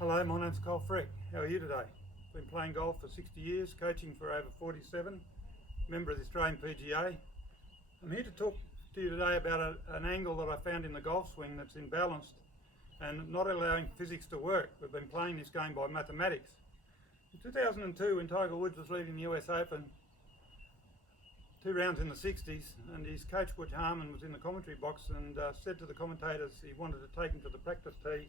Hello, my name's Freck. How are you today? Been playing golf for 60 years, coaching for over 47, member of the Australian PGA. I'm here to talk to you today about an angle that I found in the golf swing that's imbalanced and not allowing physics to work. We've been playing this game by mathematics. In 2002, when Tiger Woods was leading the US Open, 2 rounds in the 60s, and his coach Butch Harmon was in the commentary box and said to the commentators he wanted to take him to the practice tee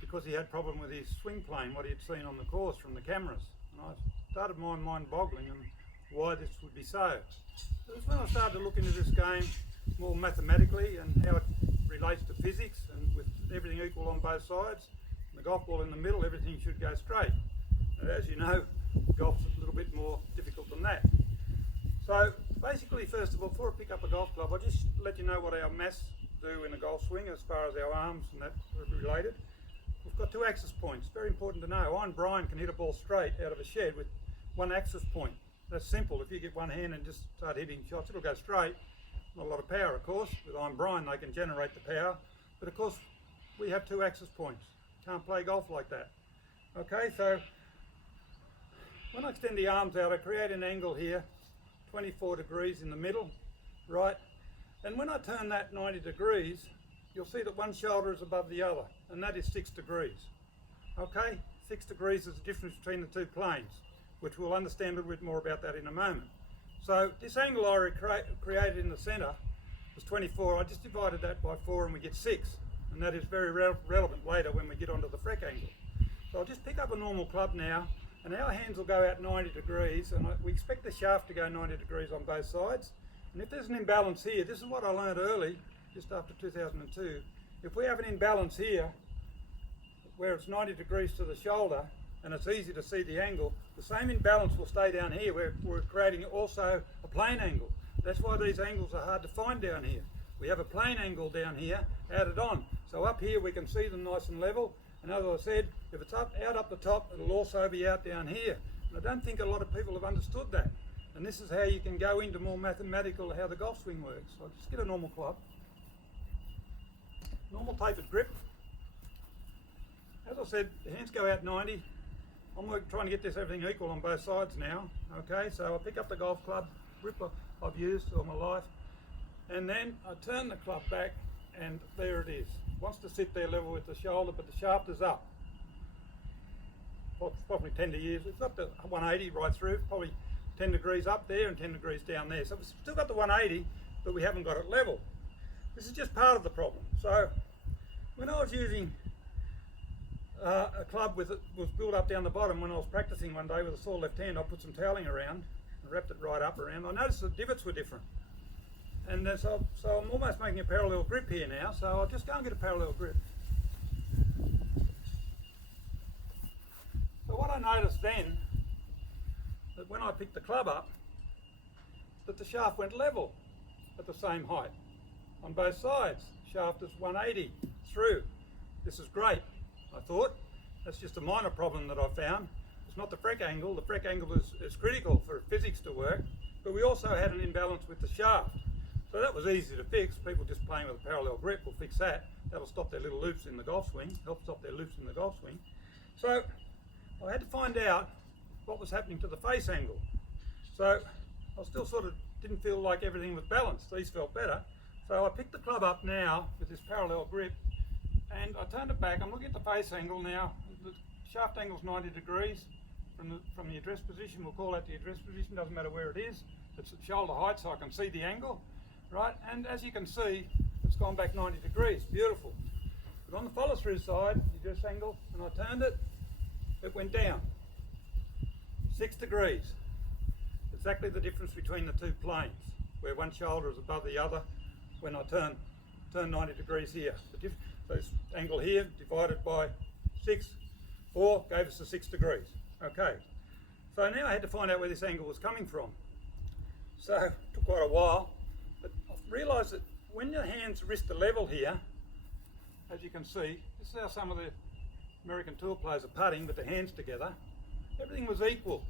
because he had a problem with his swing plane, what he had seen on the course from the cameras. And I started my mind boggling and why this would be so. It was when I started to look into this game more mathematically and how it relates to physics, and with everything equal on both sides, and the golf ball in the middle, everything should go straight. And as you know, golf's a little bit more difficult than that. So basically, first of all, before I pick up a golf club, I'll just let you know what our maths do in a golf swing as far as our arms and that are related. We've got 2 axis points, very important to know. I and Brian can hit a ball straight out of a shed with 1 axis point. That's simple. If you get one hand and just start hitting shots, it'll go straight. Not a lot of power, of course. With I and Brian, they can generate the power. But of course, we have 2 axis points. Can't play golf like that. Okay, so when I extend the arms out, I create an angle here, 24 degrees in the middle, right? And when I turn that 90 degrees, you'll see that one shoulder is above the other, and that is 6 degrees. Okay, 6 degrees is the difference between the 2 planes, which we'll understand a little bit more about that in a moment. So this angle I created in the centre was 24. I just divided that by 4 and we get 6, and that is very relevant later when we get onto the Freck angle. So I'll just pick up a normal club now, and our hands will go out 90 degrees, and we expect the shaft to go 90 degrees on both sides. And if there's an imbalance here, this is what I learned early, just after 2002, if we have an imbalance here, where it's 90 degrees to the shoulder, and it's easy to see the angle, the same imbalance will stay down here, where we're creating also a plane angle. That's why these angles are hard to find down here. We have a plane angle down here, added on. So up here we can see them nice and level, and as I said, if it's out up the top, it'll also be out down here. And I don't think a lot of people have understood that. And this is how you can go into more mathematical how the golf swing works. So I'll just get a normal club. Normal tapered grip. As I said, the hands go out 90. I'm trying to get this everything equal on both sides now. Okay, so I pick up the golf club, grip I've used all my life, and then I turn the club back, and there it is. It wants to sit there level with the shoulder, but the shaft is up. Probably 10 degrees. It's up to 180 right through, probably 10 degrees up there and 10 degrees down there. So we've still got the 180, but we haven't got it level. This is just part of the problem. So when I was using a club was built up down the bottom, when I was practicing one day with a sore left hand, I put some toweling around and wrapped it right up around. I noticed the divots were different. And so I'm almost making a parallel grip here now, so I'll just go and get a parallel grip. So what I noticed then, that when I picked the club up, that the shaft went level at the same height on both sides. Shaft is 180 through. This is great, I thought. That's just a minor problem that I found. It's not the Freck angle. The Freck angle is critical for physics to work, but we also had an imbalance with the shaft. So that was easy to fix. People just playing with a parallel grip will fix that. That'll stop their little loops in the golf swing, help stop their loops in the golf swing. So I had to find out what was happening to the face angle. So I still sort of didn't feel like everything was balanced. These felt better. So I picked the club up now with this parallel grip, and I turned it back. I'm looking at the face angle now. The shaft angle is 90 degrees from the address position. We'll call that the address position, doesn't matter where it is. It's at shoulder height, so I can see the angle, right? And as you can see, it's gone back 90 degrees, beautiful. But on the follow through side, the address angle, when I turned it, it went down 6 degrees. Exactly the difference between the 2 planes, where one shoulder is above the other when I turn 90 degrees here. So this angle here divided by 4 gave us the 6 degrees. Okay, so now I had to find out where this angle was coming from. So it took quite a while, but I realised that when your hands wrist are level here, as you can see, this is how some of the American tour players are putting with their hands together. Everything was equal.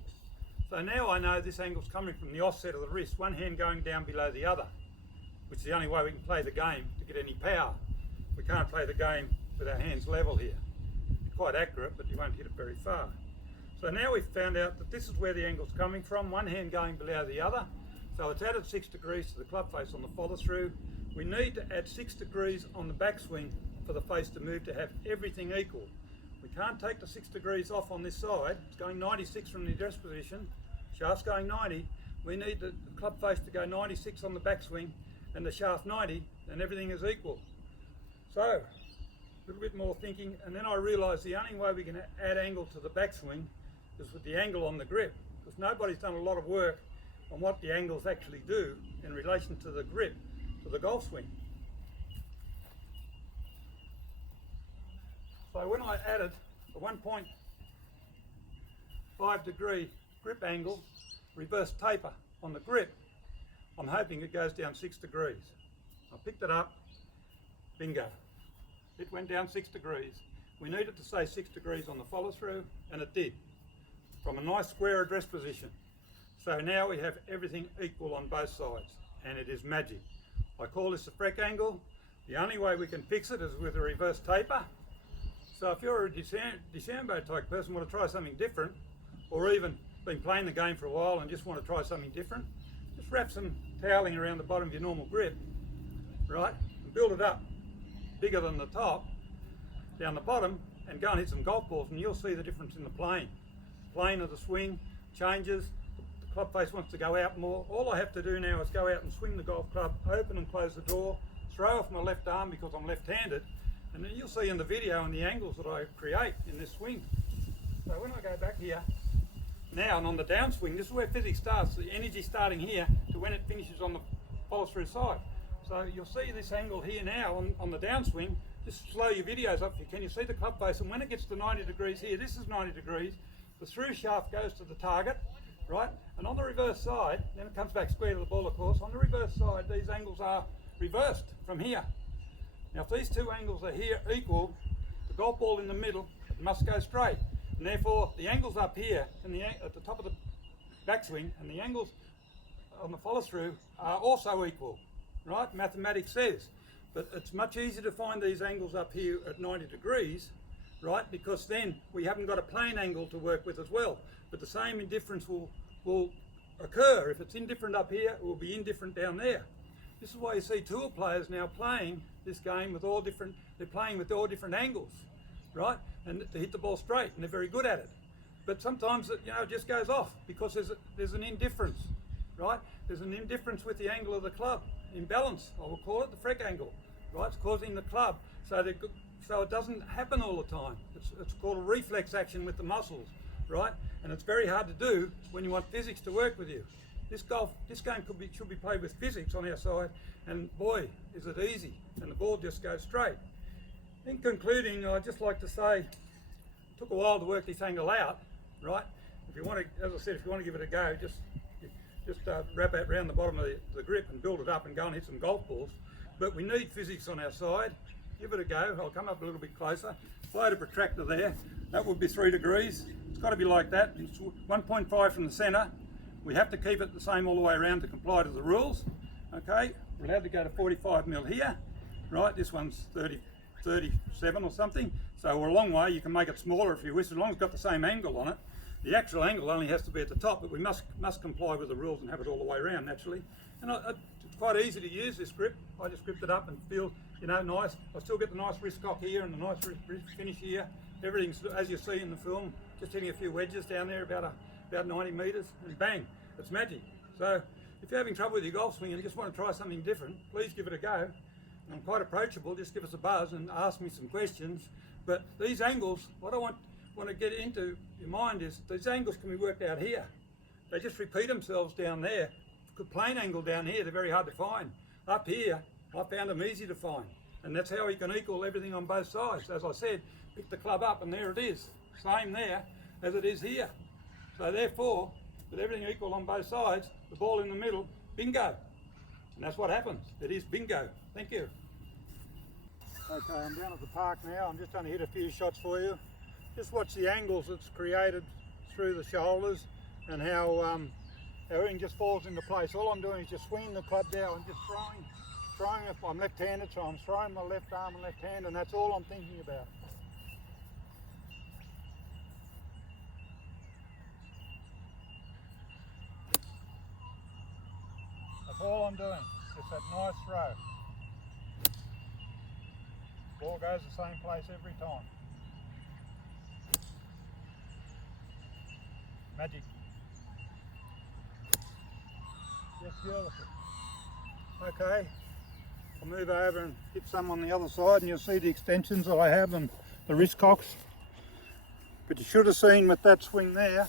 So now I know this angle's coming from the offset of the wrist, one hand going down below the other, which is the only way we can play the game to get any power. We can't play the game with our hands level here, quite accurate, but you won't hit it very far. So now we've found out that this is where the angle's coming from, one hand going below the other. So it's added 6 degrees to the club face on the follow through. We need to add 6 degrees on the backswing for the face to move to have everything equal. We can't take the 6 degrees off on this side. It's going 96 from the address position, shaft's going 90. We need the club face to go 96 on the backswing and the shaft 90, and everything is equal. So, a little bit more thinking, and then I realised the only way we can add angle to the backswing is with the angle on the grip, because nobody's done a lot of work on what the angles actually do in relation to the grip for the golf swing. So when I added a 1.5 degree grip angle, reverse taper on the grip, I'm hoping it goes down 6 degrees. I picked it up, bingo. It went down 6 degrees. We needed to stay 6 degrees on the follow through, and it did, from a nice square address position. So now we have everything equal on both sides, and it is magic. I call this a Freck angle. The only way we can fix it is with a reverse taper. So if you're a DeChambeau type person, want to try something different, or even been playing the game for a while and just want to try something different, just wrap some toweling around the bottom of your normal grip, right, and build it up bigger than the top, down the bottom, and go and hit some golf balls, and you'll see the difference in the plane. Plane of the swing changes, the club face wants to go out more. All I have to do now is go out and swing the golf club, open and close the door, throw off my left arm because I'm left-handed, and then you'll see in the video and the angles that I create in this swing. So when I go back here, now and on the downswing, this is where physics starts, the energy starting here to when it finishes on the follow-through side. So you'll see this angle here now on the downswing. Just slow your videos up if you can. You see the club face, and when it gets to 90 degrees here, this is 90 degrees, the through shaft goes to the target, right? And on the reverse side, then it comes back square to the ball, of course. On the reverse side, these angles are reversed from here. Now if these two angles are here equal, the golf ball in the middle must go straight. And therefore the angles up here and at the top of the backswing and the angles on the follow through are also equal, right? Mathematics says. But it's much easier to find these angles up here at 90 degrees, right? Because then we haven't got a plane angle to work with as well. But the same indifference will occur. If it's indifferent up here, it will be indifferent down there. This is why you see tour players now playing this game with all different, they're playing with all different angles, right? And to hit the ball straight, and they're very good at it. But sometimes it, it just goes off because there's an indifference, right? There's an indifference with the angle of the club, imbalance, I will call it the Freck angle, right? It's causing the club so it doesn't happen all the time. It's called a reflex action with the muscles, right? And it's very hard to do when you want physics to work with you. This game should be played with physics on our side, and boy, is it easy, and the ball just goes straight. In concluding, I'd just like to say, it took a while to work this angle out, right? If you want to, as I said, if you want to give it a go, just wrap it around the bottom of the grip and build it up and go and hit some golf balls. But we need physics on our side. Give it a go. I'll come up a little bit closer. Float a protractor there. That would be 3 degrees. It's got to be like that. It's 1.5 from the centre. We have to keep it the same all the way around to comply to the rules. Okay, we're allowed to go to 45 mil here, right? This one's 37 or something. So we're a long way. You can make it smaller if you wish, as long as it's got the same angle on it. The actual angle only has to be at the top, but we must comply with the rules and have it all the way around naturally. And it's quite easy to use this grip. I just gripped it up and feel, nice. I still get the nice wrist cock here and the nice wrist finish here. Everything's, as you see in the film, just hitting a few wedges down there about 90 metres, and bang, it's magic. So if you're having trouble with your golf swing and you just want to try something different, please give it a go. I'm quite approachable. Just give us a buzz and ask me some questions. But these angles, what I want to get into your mind is these angles can be worked out here. They just repeat themselves down there. The plane angle down here, they're very hard to find. Up here, I found them easy to find. And that's how you can equal everything on both sides. As I said, pick the club up and there it is. Same there as it is here. So therefore, with everything equal on both sides, the ball in the middle, bingo. And that's what happens. It is bingo. Thank you. Okay, I'm down at the park now. I'm just going to hit a few shots for you. Just watch the angles it's created through the shoulders and how everything just falls into place. All I'm doing is just swinging the club down and just throwing it. I'm left-handed, so I'm throwing my left arm and left hand, and that's all I'm thinking about. all I'm doing. Just that nice throw. Ball goes the same place every time. Magic. Just beautiful. Okay, I'll move over and hit some on the other side and you'll see the extensions that I have and the wrist cocks. But you should have seen with that swing there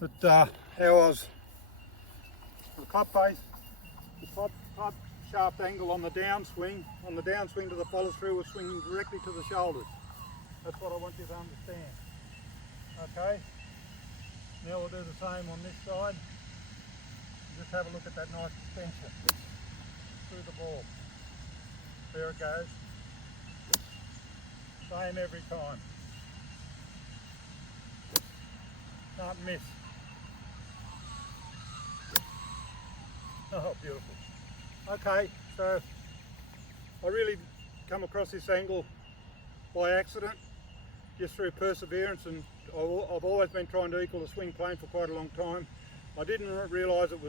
that how I was, the club face, the club shaft angle on the downswing to the follow through was swinging directly to the shoulders. That's what I want you to understand. Okay, now we'll do the same on this side. Just have a look at that nice extension through the ball. There it goes. Same every time. Can't miss. Oh, beautiful. Okay, so I really come across this angle by accident, just through perseverance, and I've always been trying to equal the swing plane for quite a long time. I didn't realise it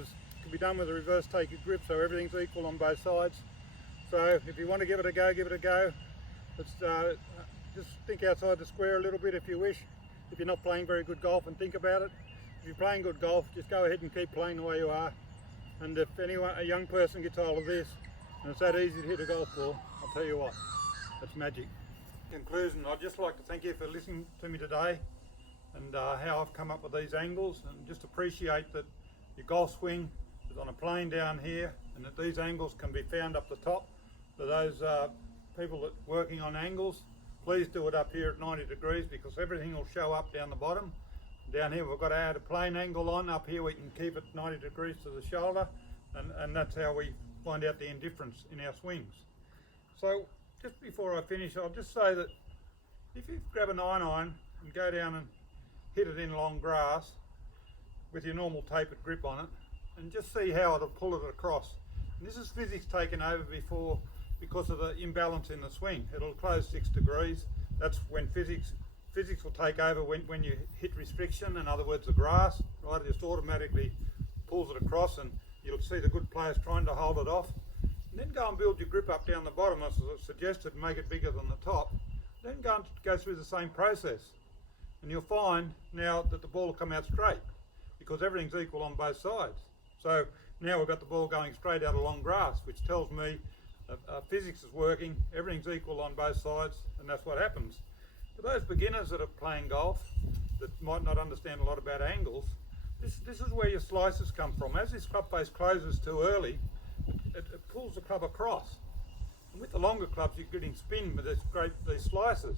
could be done with a reverse tapered grip, so everything's equal on both sides. So if you want to give it a go, give it a go. Let's just think outside the square a little bit if you wish. If you're not playing very good golf, and think about it. If you're playing good golf, just go ahead and keep playing the way you are. And if a young person gets hold of this, and it's that easy to hit a golf ball, I'll tell you what, that's magic. In conclusion, I'd just like to thank you for listening to me today, and how I've come up with these angles, and just appreciate that your golf swing is on a plane down here, and that these angles can be found up the top. For those people that are working on angles, please do it up here at 90 degrees, because everything will show up down the bottom. Down here we've got to add a plane angle on. Up here we can keep it 90 degrees to the shoulder, and that's how we find out the indifference in our swings. So just before I finish, I'll just say that if you grab an 9-iron and go down and hit it in long grass with your normal tapered grip on it, and just see how it'll pull it across. And this is physics taken over before, because of the imbalance in the swing. It'll close 6 degrees. That's when physics will take over when you hit restriction. In other words, the grass, right, it just automatically pulls it across, and you'll see the good players trying to hold it off. And then go and build your grip up down the bottom, as I suggested, and make it bigger than the top. Then go through the same process, and you'll find now that the ball will come out straight, because everything's equal on both sides. So now we've got the ball going straight out of long grass, which tells me physics is working, everything's equal on both sides, and that's what happens. For those beginners that are playing golf that might not understand a lot about angles, this is where your slices come from. As this club face closes too early, it pulls the club across. And with the longer clubs, you're getting spin with these slices.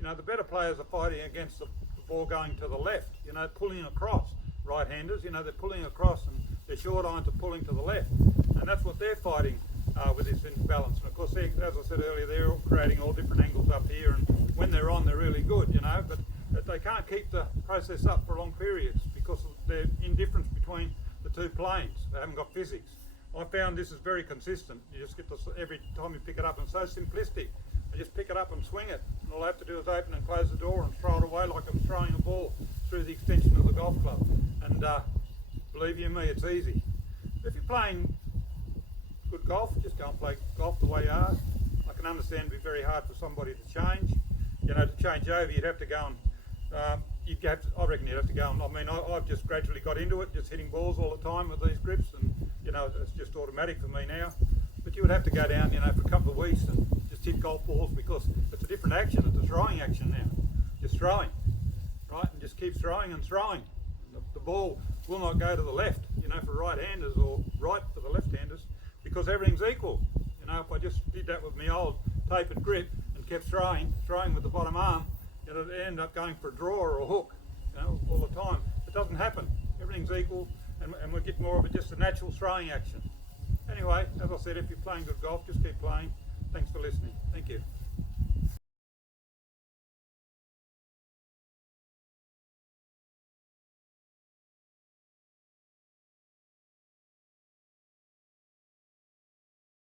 You know, the better players are fighting against the ball going to the left, you know, pulling across. Right-handers, you know, they're pulling across, and their short irons are pulling to the left. And that's what they're fighting with this imbalance. And of course, as I said earlier, they're all creating all different angles up here, and when they're on, they're really good, you know, but they can't keep the process up for long periods because of the indifference between the two planes. They haven't got physics. I found this is very consistent. You just get this every time you pick it up, and so simplistic. I just pick it up and swing it, and all I have to do is open and close the door and throw it away like I'm throwing a ball through the extension of the golf club. And believe you me, it's easy. If you're playing good golf, just go and play golf the way you are. I can understand it'd be very hard for somebody to change. You know, to change over, you'd have to go and I reckon you'd have to go and, I mean, I've just gradually got into it, just hitting balls all the time with these grips, and you know, it's just automatic for me now. But you would have to go down, you know, for a couple of weeks and just hit golf balls, because it's a different action. It's a throwing action now. Just throwing, right, and just keep throwing and throwing. The ball will not go to the left, you know, for right-handers, or right for the left-handers, because everything's equal. You know, if I just did that with my old tapered grip and kept throwing with the bottom arm, it'd end up going for a draw or a hook, you know, all the time. It doesn't happen. Everything's equal, and we get more of it, just a natural throwing action. Anyway, as I said, if you're playing good golf, just keep playing. Thanks for listening. Thank you.